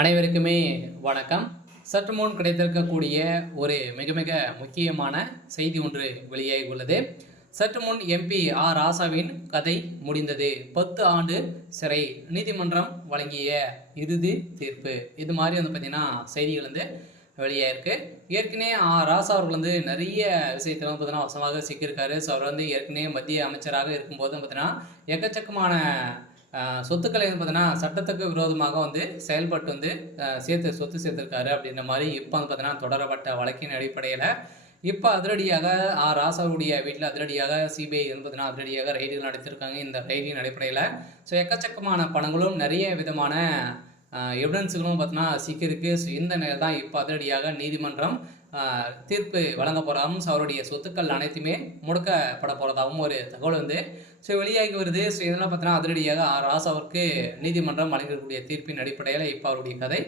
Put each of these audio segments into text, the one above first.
அனைவருக்குமே வணக்கம். சற்று முன் கிடைத்திருக்கக்கூடிய ஒரு மிக மிக முக்கியமான செய்தி ஒன்று வெளியாகி உள்ளது. சற்று முன் எம்பி ஆர் ராசாவின் கதை முடிந்தது, 10 ஆண்டு சிறை, நீதிமன்றம் வழங்கிய இறுதி தீர்ப்பு. இது மாதிரி பார்த்தீங்கன்னா செய்திகள் வெளியாயிருக்கு. ஏற்கனவே ராசா அவர்கள் நிறைய விஷயத்தில் பார்த்தீங்கன்னா வசமாக சிக்கியிருக்காரு. ஸோ அவர் ஏற்கனவே மத்திய அமைச்சராக இருக்கும்போது பார்த்தீங்கன்னா எக்கச்சக்கமான சொத்துக்களை பார்த்தீங்கன்னா சட்டத்துக்கு விரோதமாக செயல்பட்டு சொத்து சேர்த்துருக்காரு அப்படின்ற மாதிரி இப்போ பார்த்தீங்கன்னா தொடரப்பட்ட வழக்கின் அடிப்படையில் இப்போ அதிரடியாக ராசாவுடைய வீட்டில் அதிரடியாக சிபிஐ பார்த்தீங்கன்னா அதிரடியாக ரைடுகள் நடத்தியிருக்காங்க. இந்த ரைடின் அடிப்படையில் ஸோ எக்கச்சக்கமான பணங்களும் நிறைய விதமான எவிடன்ஸுகளும் பார்த்தீங்கன்னா சிக்கிருக்கு. ஸோ இந்த நிலையில் தான் இப்போ அதிரடியாக நீதிமன்றம் தீர்ப்பு வழங்க போகிறதாகவும் ஸோ அவருடைய சொத்துக்கள் அனைத்துமே முடக்கப்பட போகிறதாகவும் ஒரு தகவல் ஸோ வெளியாகி வருது. ஸோ இதெல்லாம் பார்த்தீங்கன்னா அதிரடியாக ராசாவிற்கு நீதிமன்றம் வழங்கக்கூடிய தீர்ப்பின் அடிப்படையில் இப்போ அவருடைய கதை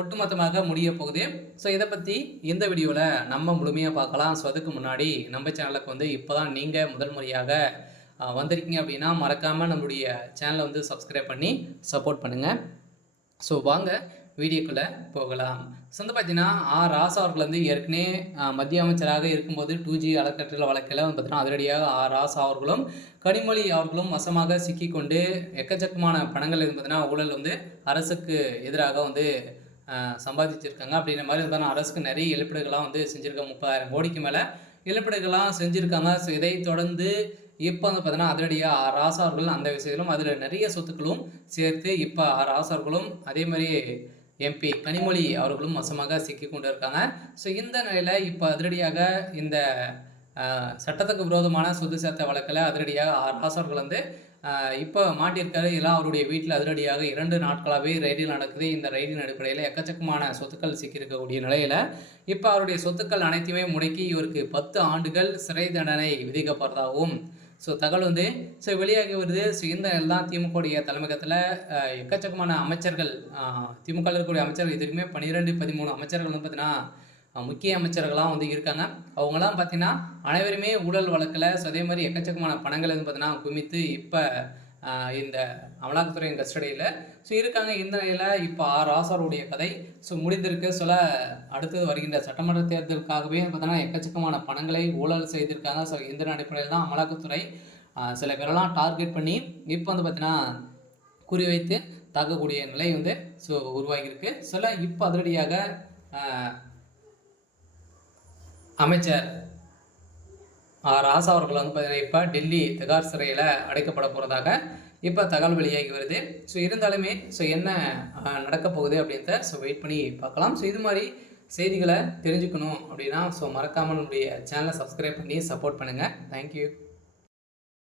ஒட்டுமொத்தமாக முடிய போகுது. ஸோ இதை பற்றி இந்த வீடியோவில் நம்ம முழுமையாக பார்க்கலாம். ஸோ அதுக்கு முன்னாடி நம்ம சேனலுக்கு இப்போ தான் நீங்கள் முதல் முறையாக வந்திருக்கீங்க அப்படின்னா மறக்காமல் நம்மளுடைய சேனலை சப்ஸ்கிரைப் பண்ணி சப்போர்ட் பண்ணுங்கள். ஸோ வாங்க வீடியோக்குள்ளே போகலாம். ஸோ பார்த்தீங்கன்னா ராசா அவர்கள் ஏற்கனவே மத்திய அமைச்சராக இருக்கும்போது 2G அறக்கட்டளை வழக்கில் பார்த்தீங்கன்னா அதிரடியாக ராசா அவர்களும் கனிமொழி அவர்களும் வசமாக சிக்கிக்கொண்டு எக்கச்சக்கமான பணங்கள் பார்த்தீங்கன்னா ஊழல் அரசுக்கு எதிராக சம்பாதிச்சிருக்காங்க. அப்படின்ற மாதிரி பார்த்தீங்கன்னா அரசுக்கு நிறைய இழப்பீடுகள்லாம் செஞ்சுருக்காங்க. 30,000 கோடிக்கு மேலே இழப்பீடுகள்லாம் செஞ்சுருக்காங்க. ஸோ இதை தொடர்ந்து இப்போ பார்த்தீங்கன்னா அதிரடியாக ராசா அவர்கள் அந்த விஷயத்திலும் அதில் நிறைய சொத்துக்களும் சேர்த்து இப்போ ராசா அவர்களும் அதே மாதிரி எம்பி கனிமொழி அவர்களும் வசமாக சிக்கி கொண்டு இருக்காங்க. ஸோ இந்த நிலையில் இப்போ அதிரடியாக இந்த சட்டத்துக்கு விரோதமான சொத்து சேர்த்த வழக்கில் அதிரடியாக ராசா அவர்கள் இப்போ மாட்டியிருக்காரு. இதெல்லாம் அவருடைய வீட்டில் அதிரடியாக 2 நாட்களாகவே ரைடில் நடக்குது. இந்த ரைடின் அடிப்படையில் எக்கச்சக்கமான சொத்துக்கள் சிக்கியிருக்கக்கூடிய நிலையில் இப்போ அவருடைய சொத்துக்கள் அனைத்தையுமே முடக்கி இவருக்கு 10 ஆண்டுகள் சிறை தண்டனை விதிக்கப்படுறதாகவும் ஸோ தகவல் ஸோ வெளியாகி வருது. ஸோ இந்த எல்லாம் திமுகவுடைய தலைமையகத்தில் எக்கச்சக்கமான அமைச்சர்கள் திமுக இருக்கக்கூடிய அமைச்சர்கள் இதுக்குமே 12-13 அமைச்சர்கள் பார்த்தீங்கன்னா முக்கிய அமைச்சர்கள்லாம் இருக்காங்க. அவங்களாம் பார்த்தீங்கன்னா அனைவருமே ஊழல் வழக்கில் ஸோ அதே மாதிரி எக்கச்சக்கமான பணங்கள் பார்த்தீங்கன்னா குமித்து இப்போ இந்த அமலாக்கத்துறையின் கஸ்டடியில் ஸோ இருக்காங்க. இந்த நிலையில் இப்போ ராசாவுடைய கதை ஸோ முடிந்திருக்கு. சொல்ல அடுத்தது வருகின்ற சட்டமன்ற தேர்தலுக்காகவே பார்த்தீங்கன்னா எக்கச்சக்கமான பணங்களை ஊழல் செய்திருக்காங்க. ஸோ இந்த அடிப்படையில் தான் அமலாக்கத்துறை சில பேரெல்லாம் டார்கெட் பண்ணி இப்போ பார்த்தீங்கன்னா குறிவைத்து தாக்கக்கூடிய நிலை ஸோ உருவாகியிருக்கு. சொல்ல இப்போ அதிரடியாக அமைச்சர் ராசா அவர்கள் பார்த்தீங்கன்னா இப்போ டெல்லி திகார் சிறையில் அடைக்கப்பட போகிறதாக இப்போ தகவல் வெளியாகி வருது. ஸோ இருந்தாலுமே ஸோ என்ன நடக்க போகுது அப்படின்றத ஸோ வெயிட் பண்ணி பார்க்கலாம். ஸோ இது மாதிரி செய்திகளை தெரிஞ்சுக்கணும் அப்படின்னா ஸோ மறக்காமல் நம்முடைய சேனலை சப்ஸ்கிரைப் பண்ணி சப்போர்ட் பண்ணுங்கள். தேங்க்யூ.